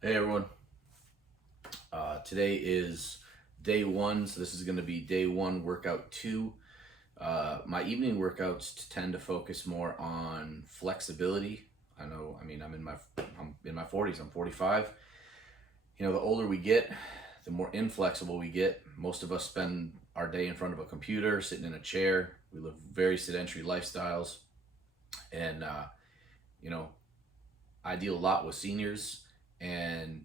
Hey everyone, today is day one, so this is going to be day one, workout two. My evening workouts tend to focus more on flexibility. I'm in my 40s. I'm 45. You know, the older we get, the more inflexible we get. Most of us spend our day in front of a computer, sitting in a chair. We live very sedentary lifestyles, and you know, I deal a lot with seniors, and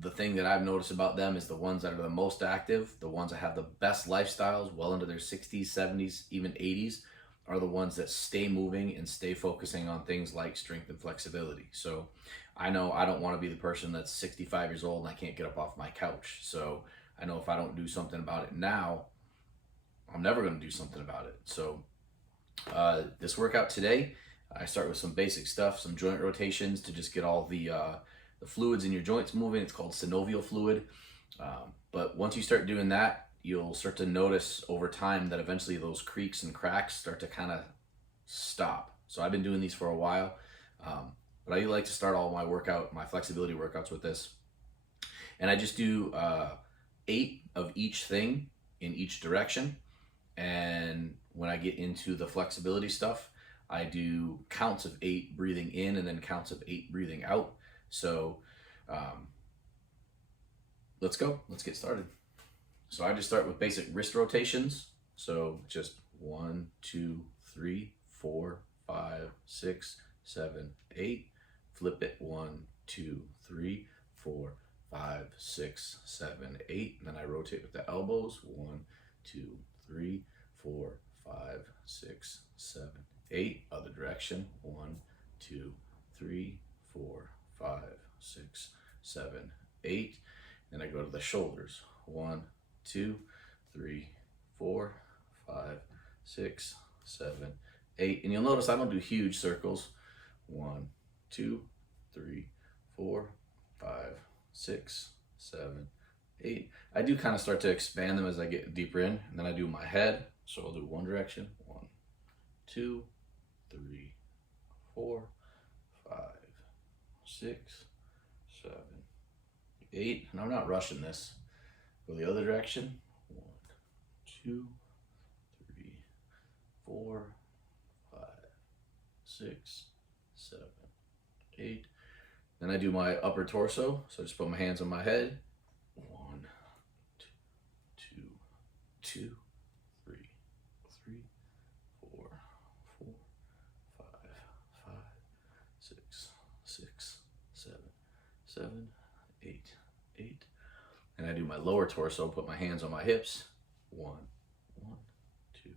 the thing that I've noticed about them is the ones that are the most active, the ones that have the best lifestyles, well into their 60s, 70s, even 80s, are the ones that stay moving and stay focusing on things like strength and flexibility. So I know I don't want to be the person that's 65 years old and I can't get up off my couch. So I know if I don't do something about it now, I'm never going to do something about it. So this workout today, I start with some basic stuff, some joint rotations to just get all the fluids in your joints moving. It's called synovial fluid. But once you start doing that, you'll start to notice over time that eventually those creaks and cracks start to kind of stop. So I've been doing these for a while, but I like to start all my flexibility workouts with this. And I just do 8 of each thing in each direction. And when I get into the flexibility stuff, I do counts of 8 breathing in and then counts of 8 breathing out. So let's go. Let's get started. So I just start with basic wrist rotations. So just 1, 2, 3, 4, 5, 6, 7, 8. Flip it 1, 2, 3, 4, 5, 6, 7, 8. And then I rotate with the elbows. 1, 2, 3, 4, 5, 6, 7, 8. Other direction. 1, 2, 3, 4, 5, 6, 7, 8. Then I go to the shoulders. 1, 2, 3, 4, 5, 6, 7, 8. And you'll notice I don't do huge circles. 1, 2, 3, 4, 5, 6, 7, 8. I do kind of start to expand them as I get deeper in. And then I do my head. So I'll do one direction. 1, 2, 3, 4, 5, 6, 7, 8. And I'm not rushing this. Go the other direction. 1, 2, 3, 4, 5, 6, 7, 8. Then I do my upper torso. So I just put my hands on my head. 1, 2, 2, 3, 3, 4, 4, 5, 5, 6, 6, 7, 7, 8, 8. And I do my lower torso, put my hands on my hips. 1, 1, 2,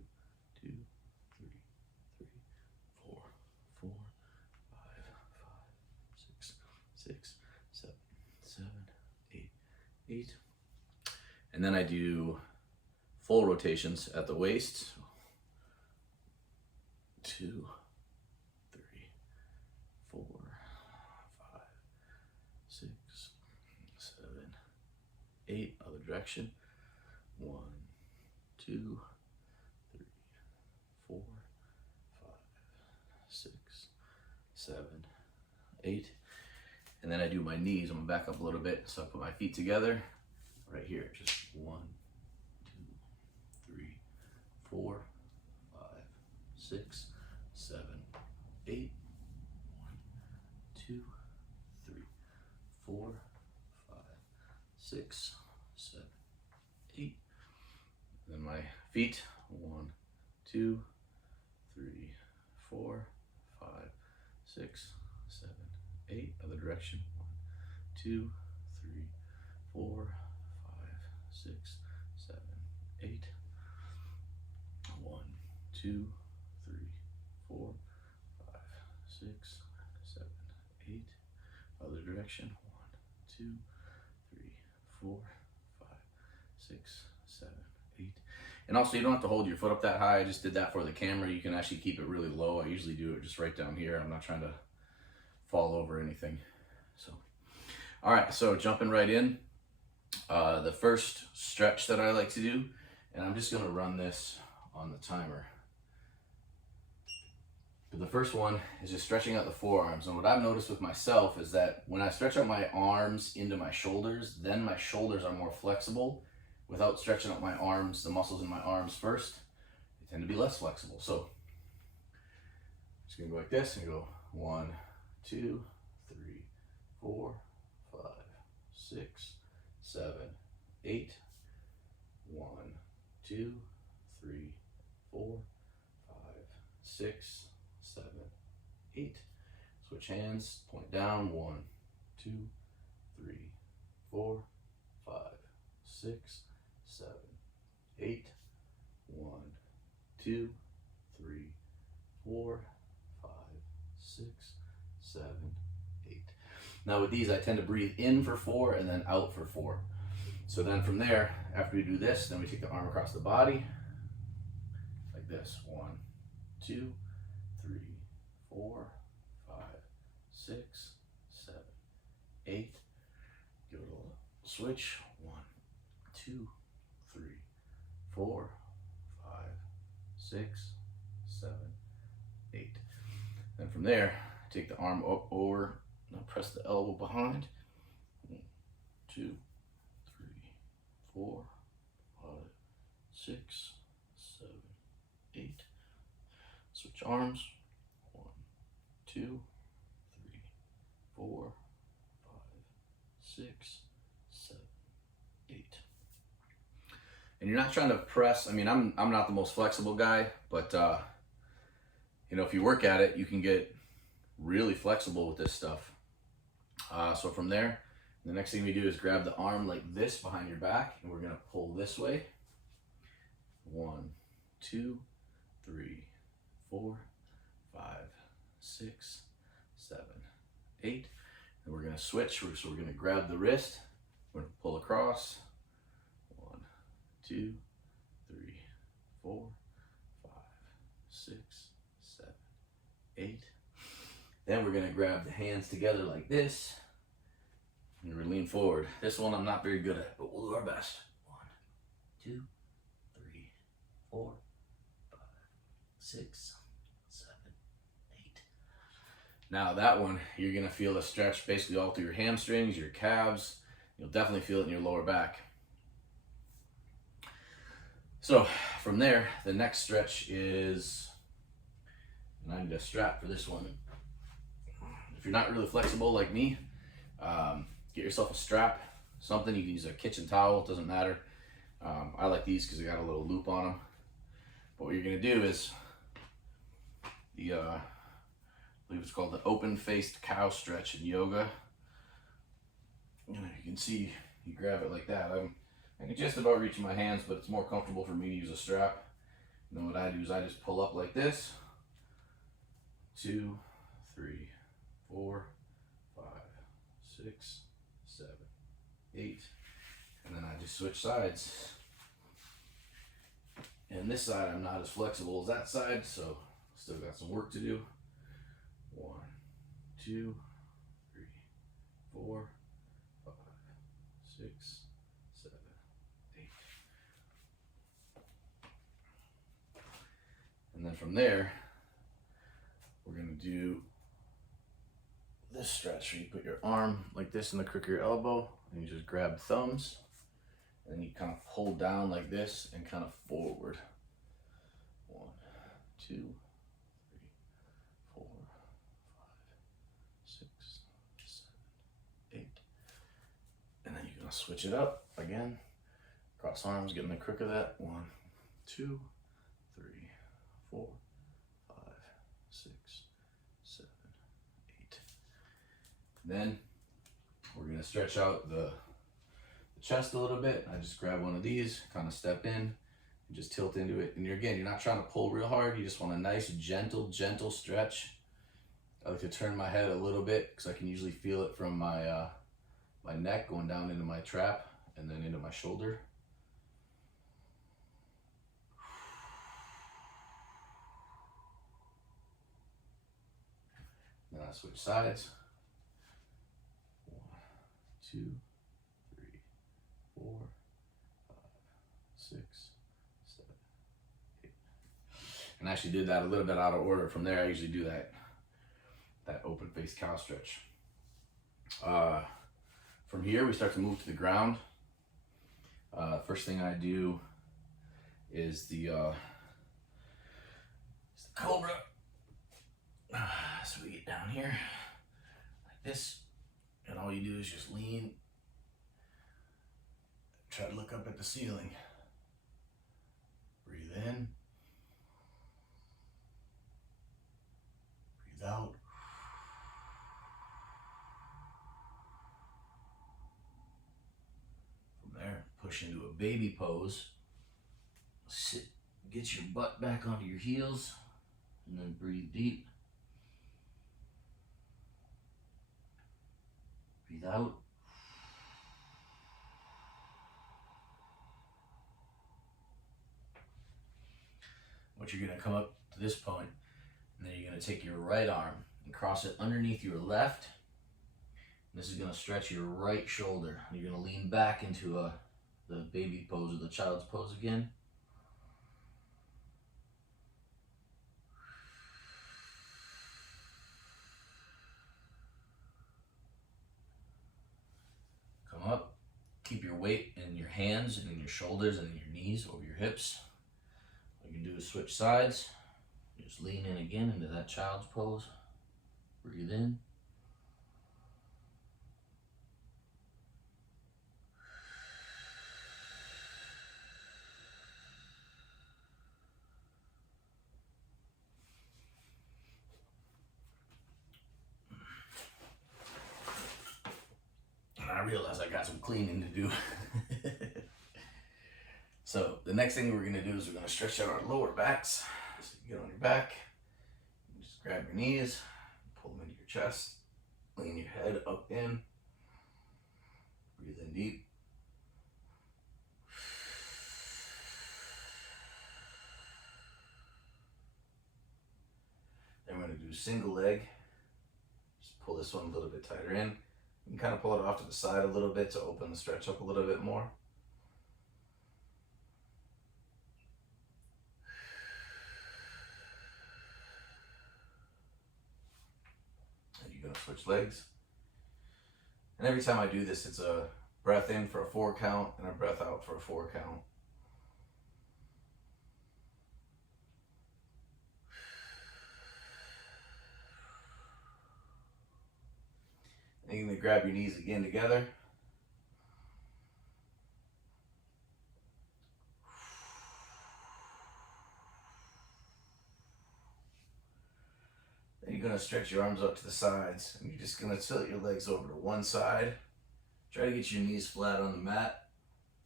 2, 3, 3, 4, 4, 5, 5, 6, 6, 7, 7, 8, 8. And then I do full rotations at the waist. 2, 3, 4, 5, 6, 7, 8. Other direction. 1, 2, 3, 4, 5, 6, 7, 8. And then I do my knees. I'm gonna back up a little bit. So I put my feet together right here. Just 1, 2, 3, 4, 5, 6, 7, 8. 1, 2, 3, 4, 5, 6, 7, 8. Then my feet. 1, 2, 3, 4, 5, 6, 7, 8. Other direction. 1, 2, 3, 4, 5, 6, 7, 8. 1, 2, 3, 4, 5, 6, 7, 8. Other direction. 1, 2, 3, 4, 5, 6, 7, 8. And also, you don't have to hold your foot up that high. I just did that for the camera. You can actually keep it really low. I usually do it just right down here. I'm not trying to fall over anything. So, all right, so jumping right in. The first stretch that I like to do, and I'm just gonna run this on the timer. So the first one is just stretching out the forearms. And what I've noticed with myself is that when I stretch out my arms into my shoulders, then my shoulders are more flexible. Without stretching out my arms, the muscles in my arms first, they tend to be less flexible. So just gonna go like this and go 1, 2, 3, 4, 5, 6, 7, 8. 1, 2, 3, 4, 5, 6, 7, 8. Switch hands, point down. 1, 2, 3, 4, 5, 6, 7, 8. 1, 2, 3, 4, 5, 6, 7, 8. Now with these, I tend to breathe in for 4 and then out for 4. So then from there, after we do this, then we take the arm across the body, like this. 1, 2, 3, 4, 5, 6, 7, 8. Give it a little switch. 1, 2, 3, 4, 5, 6, 7, 8. Then from there, take the arm up over, now press the elbow behind. 1, 2, 4, 5, 6, 7, 8. Switch arms. 1, 2, 3, 4, 5, 6, 7, 8. And you're not trying to press. I mean, I'm not the most flexible guy, but you know, if you work at it, you can get really flexible with this stuff. So from there, the next thing we do is grab the arm like this behind your back, and we're gonna pull this way. 1, 2, 3, 4, 5, 6, 7, 8. And we're gonna switch. So we're gonna grab the wrist. We're gonna pull across. 1, 2, 3, 4, 5, 6, 7, 8. Then we're gonna grab the hands together like this. And we're lean forward. This one I'm not very good at, but we'll do our best. 1, 2, 3, 4, 5, 6, 7, 8. Now that one, you're gonna feel a stretch basically all through your hamstrings, your calves. You'll definitely feel it in your lower back. So from there, the next stretch is, and I need a strap for this one. If you're not really flexible like me, get yourself a strap, something. You can use a kitchen towel, it doesn't matter. I like these because they got a little loop on them. But what you're gonna do is the, I believe it's called the open-faced cow stretch in yoga. You can see, you grab it like that. I can just about reach my hands, but it's more comfortable for me to use a strap. And then what I do is I just pull up like this. 2, 3, 4, 5, 6, 7, 8, and then I just switch sides. And this side I'm not as flexible as that side, so still got some work to do. 1, 2, 3, 4, 5, 6, 7, 8. And then from there, we're gonna do this stretch where you put your arm like this in the crook of your elbow, and you just grab thumbs, and then you kind of pull down like this and kind of forward. 1, 2, 3, 4, 5, 6, 7, 8. And then you're gonna switch it up again. Cross arms, get in the crook of that. 1, 2, 3, 4, 5, 6, 7, 8. Then we're gonna stretch out the chest a little bit. I just grab one of these, kind of step in, and just tilt into it. And you're not trying to pull real hard. You just want a nice, gentle stretch. I like to turn my head a little bit because I can usually feel it from my my neck going down into my trap and then into my shoulder. Then I switch sides. 1, 2, 3, 4, 5, 6, 7, 8. And I actually did that a little bit out of order. From there, I usually do that open face cow stretch. From here, we start to move to the ground. First thing I do is the cobra. So we get down here like this, and all you do is just lean, try to look up at the ceiling. Breathe in, breathe out. From there, push into a baby pose. Sit, get your butt back onto your heels, and then breathe deep. Breathe out. What you're gonna come up to this point, and then you're gonna take your right arm and cross it underneath your left. This is gonna stretch your right shoulder. You're gonna lean back into the baby pose or the child's pose again. Come up, keep your weight in your hands and in your shoulders and in your knees over your hips. What you can do is switch sides. Just lean in again into that child's pose. Breathe in. And I realize I got some cleaning to do. So the next thing we're gonna do is we're gonna stretch out our lower backs. So you get on your back, you just grab your knees, pull them into your chest, lean your head up in, breathe in deep. Then we're gonna do single leg. Just pull this one a little bit tighter in. You can kind of pull it off to the side a little bit to open the stretch up a little bit more. Switch legs. And every time I do this, it's a breath in for a 4 count and a breath out for a 4 count. And you're going to grab your knees again together. You're going to stretch your arms up to the sides, and you're just going to tilt your legs over to one side. Try to get your knees flat on the mat,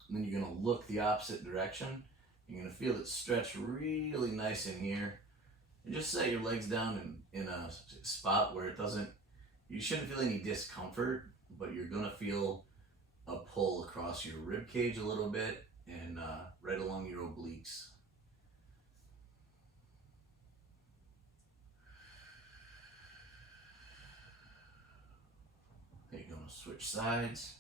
and then you're going to look the opposite direction. You're going to feel it stretch really nice in here. And just set your legs down in a spot where you shouldn't feel any discomfort, but you're going to feel a pull across your rib cage a little bit and right along your obliques. You're going to switch sides.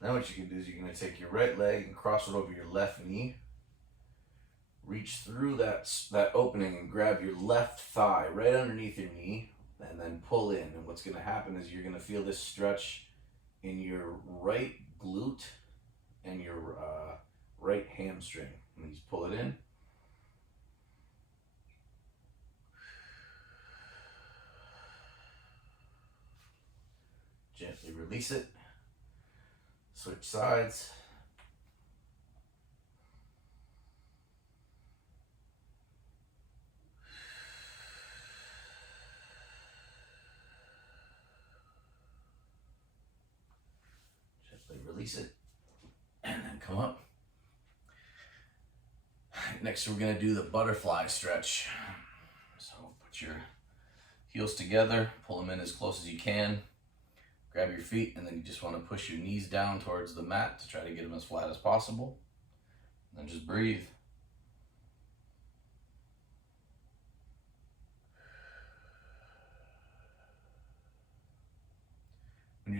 Now what you can do is you're going to take your right leg and cross it over your left knee. Reach through that opening and grab your left thigh right underneath your knee and then pull in. And what's going to happen is you're going to feel this stretch in your right glute and your right hamstring. And you just pull it in. Gently release it. Switch sides. Release it and then come up. Next we're going to do the butterfly stretch. So put your heels together, pull them in as close as you can, grab your feet, and then you just want to push your knees down towards the mat to try to get them as flat as possible. And then just breathe.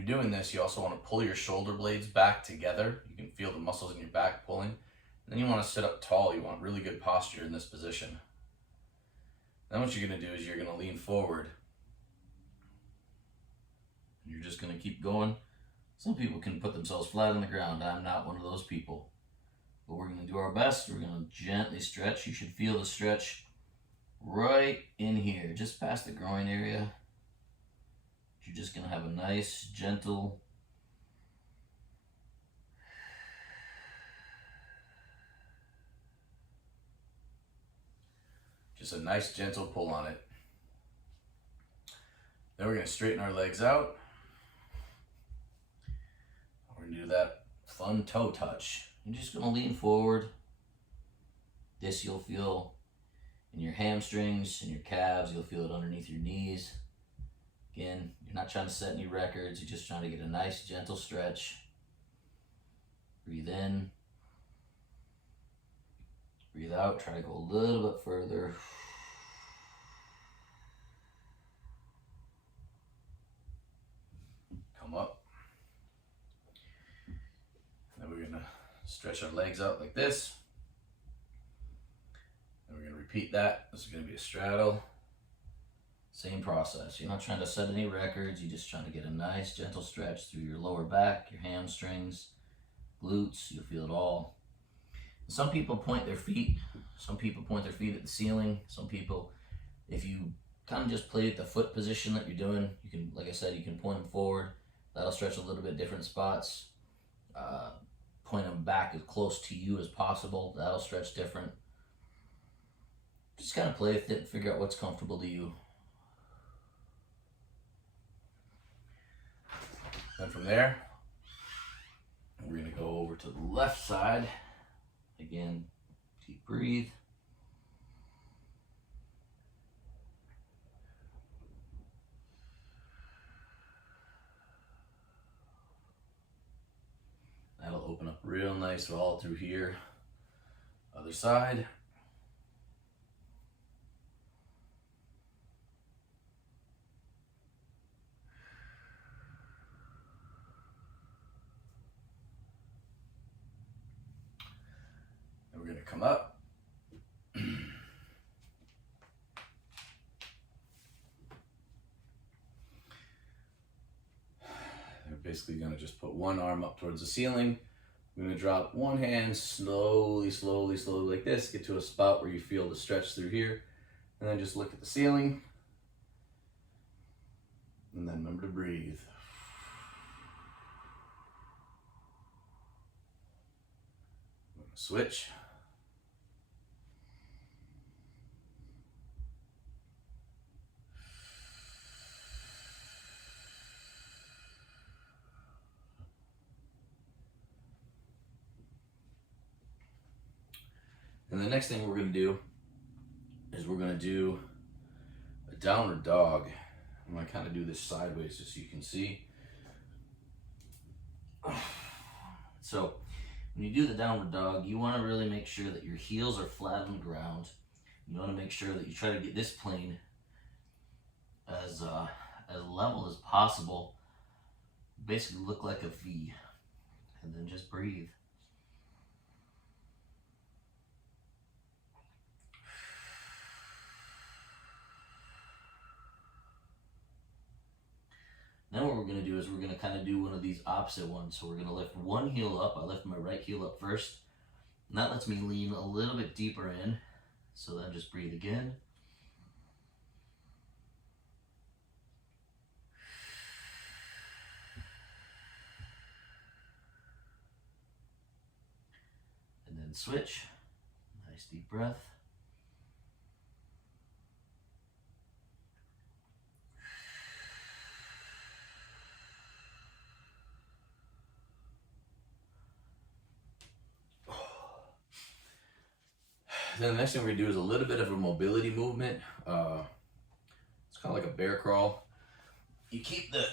you're doing this, you also want to pull your shoulder blades back together. You can feel the muscles in your back pulling. And then you want to sit up tall. You want really good posture in this position. Then what you're going to do is you're going to lean forward. You're just going to keep going. Some people can put themselves flat on the ground. I'm not one of those people. But we're going to do our best. We're going to gently stretch. You should feel the stretch right in here, just past the groin area. You're just going to have a nice, gentle, just a nice, gentle pull on it. Then we're going to straighten our legs out. We're going to do that fun toe touch. You're just going to lean forward. This you'll feel in your hamstrings and your calves. You'll feel it underneath your knees. Again, you're not trying to set any records. You're just trying to get a nice, gentle stretch. Breathe in. Breathe out. Try to go a little bit further. Come up. Then we're going to stretch our legs out like this. And we're going to repeat that. This is going to be a straddle. Same process. You're not trying to set any records. You're just trying to get a nice, gentle stretch through your lower back, your hamstrings, glutes. You'll feel it all. Some people point their feet. Some people point their feet at the ceiling. Some people, if you kind of just play at the foot position that you're doing, you can, like I said, you can point them forward. That'll stretch a little bit different spots. Point them back as close to you as possible. That'll stretch different. Just kind of play with it and figure out what's comfortable to you. Then from there, we're going to go over to the left side. Again, deep breathe. That'll open up real nice all through here. Other side. We're going to come up. We're basically going to just put one arm up towards the ceiling. We're going to drop one hand slowly, slowly, slowly like this. Get to a spot where you feel the stretch through here. And then just look at the ceiling. And then remember to breathe. We're going to switch. And the next thing we're going to do is we're going to do a downward dog. I'm going to kind of do this sideways just so you can see. So when you do the downward dog, you want to really make sure that your heels are flat on the ground. You want to make sure that you try to get this plane as level as possible. Basically look like a V. And then just breathe. Now what we're going to do is we're going to kind of do one of these opposite ones. So we're going to lift one heel up. I lift my right heel up first. And that lets me lean a little bit deeper in. So then just breathe again. And then switch. Nice deep breath. Then the next thing we're going to do is a little bit of a mobility movement. It's kind of like a bear crawl. You keep the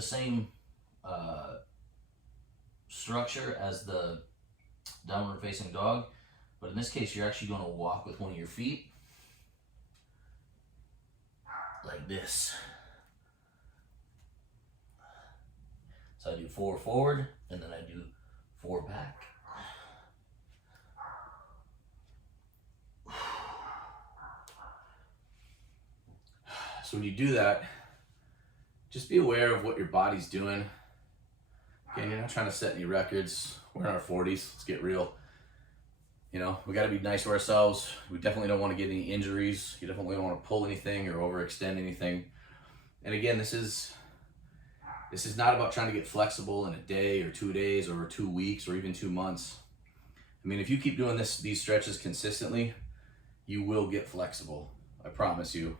same structure as the downward facing dog, but in this case you're actually going to walk with one of your feet like this. 4 forward, and then I do 4 back. So when you do that, just be aware of what your body's doing. Again, you're not trying to set any records. We're in our 40s, let's get real. You know, we gotta be nice to ourselves. We definitely don't want to get any injuries. You definitely don't want to pull anything or overextend anything. And again, this is not about trying to get flexible in a day or 2 days or 2 weeks or even 2 months. I mean, if you keep doing these stretches consistently, you will get flexible. I promise you.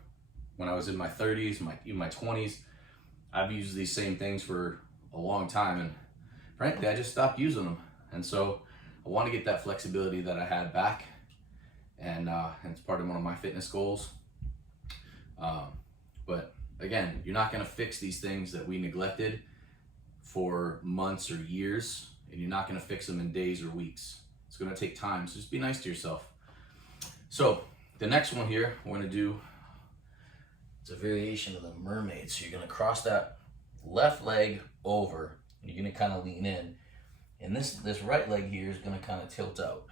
When I was in my 30s, even my 20s, I've used these same things for a long time, and frankly, I just stopped using them. And so I want to get that flexibility that I had back, and it's part of one of my fitness goals. But again, you're not going to fix these things that we neglected for months or years, and you're not going to fix them in days or weeks. It's going to take time, so just be nice to yourself. So the next one here, we're going to do, it's a variation of the mermaid. So you're going to cross that left leg over, and you're going to kind of lean in. And this right leg here is going to kind of tilt out.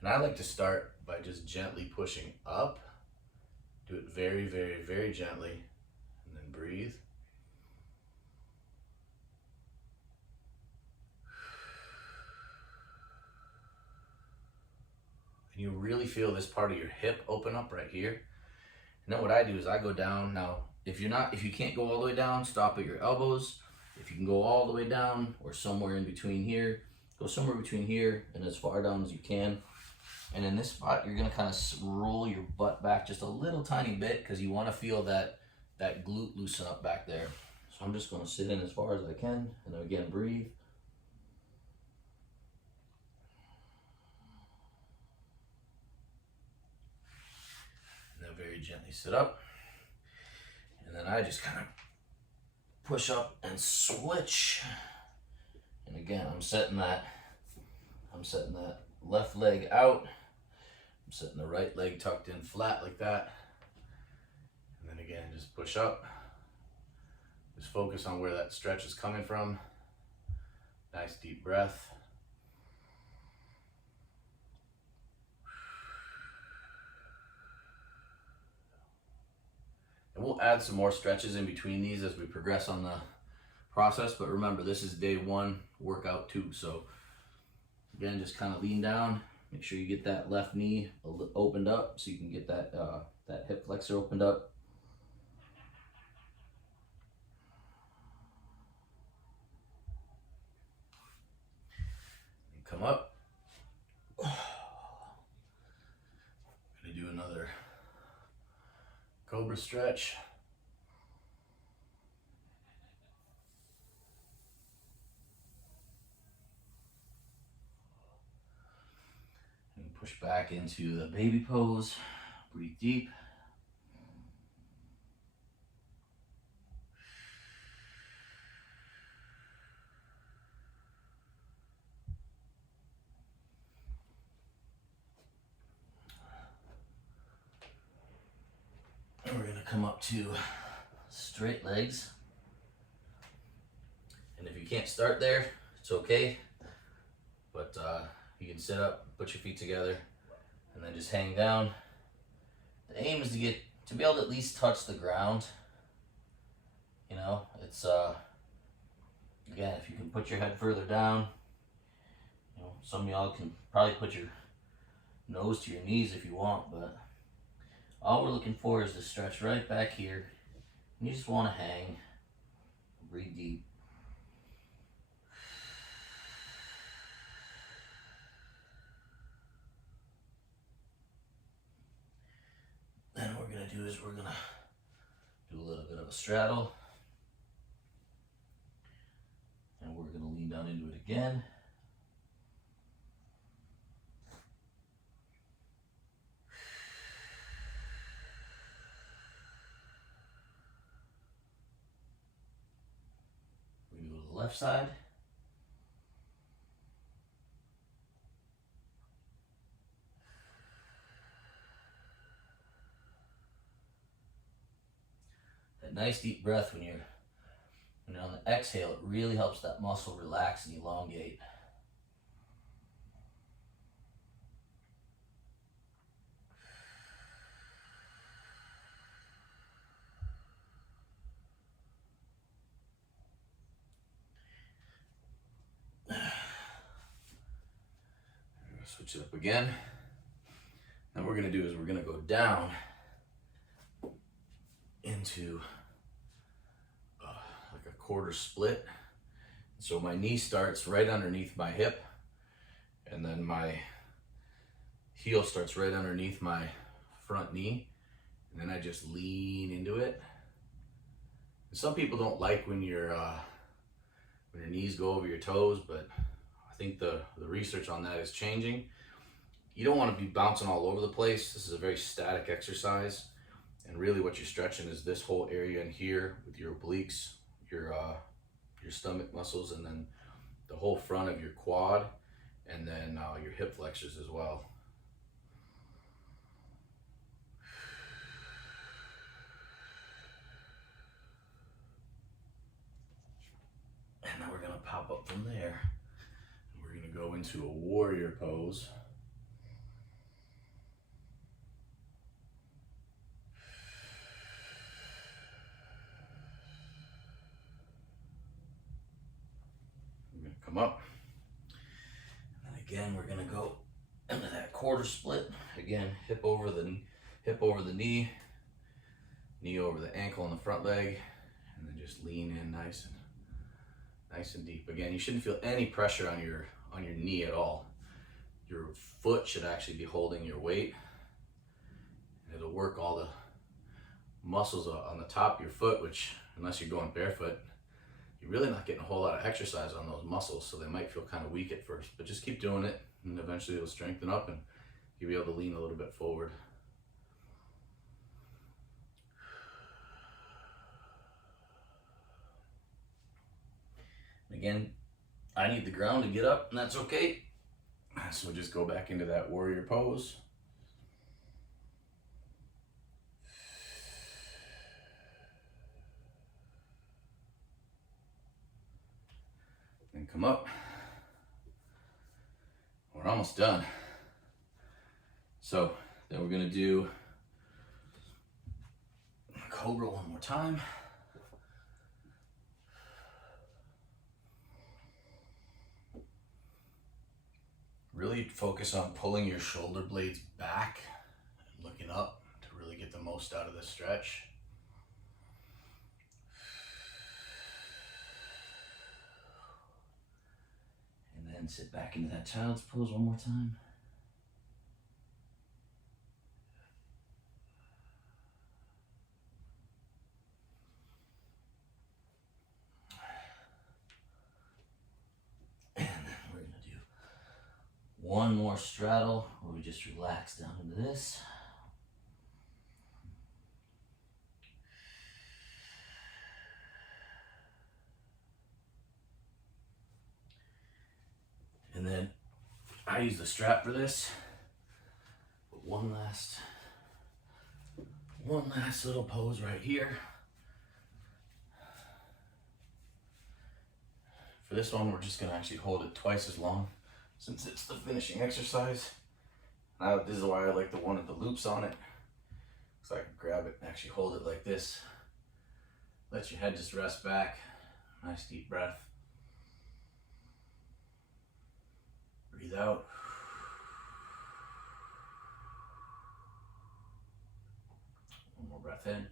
And I like to start by just gently pushing up. Do it very, very, very gently, and then breathe. And you really feel this part of your hip open up right here. And then what I do is I go down. Now, if you can't go all the way down, stop at your elbows. If you can go all the way down or somewhere in between here, go somewhere between here and as far down as you can. And in this spot, you're gonna kind of roll your butt back just a little tiny bit because you want to feel that glute loosen up back there. So I'm just gonna sit in as far as I can, and then again, breathe. And then very gently sit up. And then I just kind of push up and switch. And again, I'm setting that left leg out. I'm setting the right leg tucked in flat like that. And then again, just push up. Just focus on where that stretch is coming from. Nice deep breath. And we'll add some more stretches in between these as we progress on the process, but remember, this is day 1 workout 2. So again, just kind of lean down, make sure you get that left knee opened up so you can get that hip flexor opened up. And come up. I'm gonna do another cobra stretch. And push back into the baby pose. Breathe deep. And we're gonna come up to straight legs. And if you can't start there, it's okay. But you can sit up, put your feet together, and then just hang down. The aim is to be able to at least touch the ground. You know, it's again, if you can put your head further down, you know, some of y'all can probably put your nose to your knees if you want, but all we're looking for is to stretch right back here. And you just want to hang. Breathe deep. Then what we're going to do is we're going to do a little bit of a straddle. And we're going to lean down into it again. We're going to go to the left side. That nice deep breath when And on the exhale, it really helps that muscle relax and elongate. Switch it up again. Now what we're gonna do is we're gonna go down into like a quarter split. So my knee starts right underneath my hip, and then my heel starts right underneath my front knee, and then I just lean into it. And some people don't like when your knees go over your toes, but I think the research on that is changing. You don't want to be bouncing all over the place. This is a very static exercise, and really what you're stretching is this whole area in here with your obliques, your stomach muscles, and then the whole front of your quad, and then your hip flexors as well. And now we're gonna pop up from there. We're gonna go into a warrior pose. Come up, and again we're gonna go into that quarter split. Again, hip over the knee, knee over the ankle on the front leg, and then just lean in nice and deep. Again, you shouldn't feel any pressure on your knee at all. Your foot should actually be holding your weight. It'll work all the muscles on the top of your foot, which, unless you're going barefoot, you're really not getting a whole lot of exercise on those muscles, so they might feel kind of weak at first, but just keep doing it, and eventually it'll strengthen up and you'll be able to lean a little bit forward. Again, I need the ground to get up, and that's okay. So we'll just go back into that warrior pose. And come up. We're almost done. So then we're gonna do cobra one more time. Really focus on pulling your shoulder blades back and looking up to really get the most out of this stretch. And then sit back into that child's pose one more time. And then we're gonna do one more straddle where we just relax down into this. And then I use the strap for this. But one last little pose right here. For this one, we're just gonna actually hold it twice as long since it's the finishing exercise. This is why I like the one with the loops on it. So I can grab it and actually hold it like this. Let your head just rest back. Nice deep breath. Breathe out. One more breath in.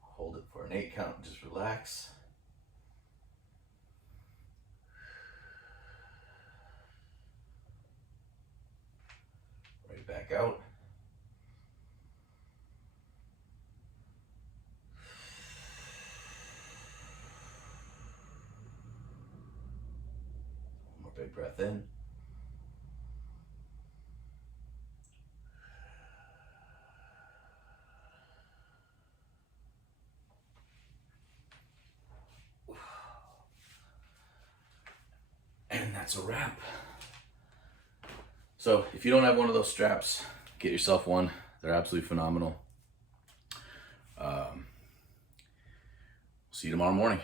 Hold it for an 8 count and just relax. Right back out. One more big breath in. And that's a wrap. So if you don't have one of those straps, get yourself one. They're absolutely phenomenal. See you tomorrow morning.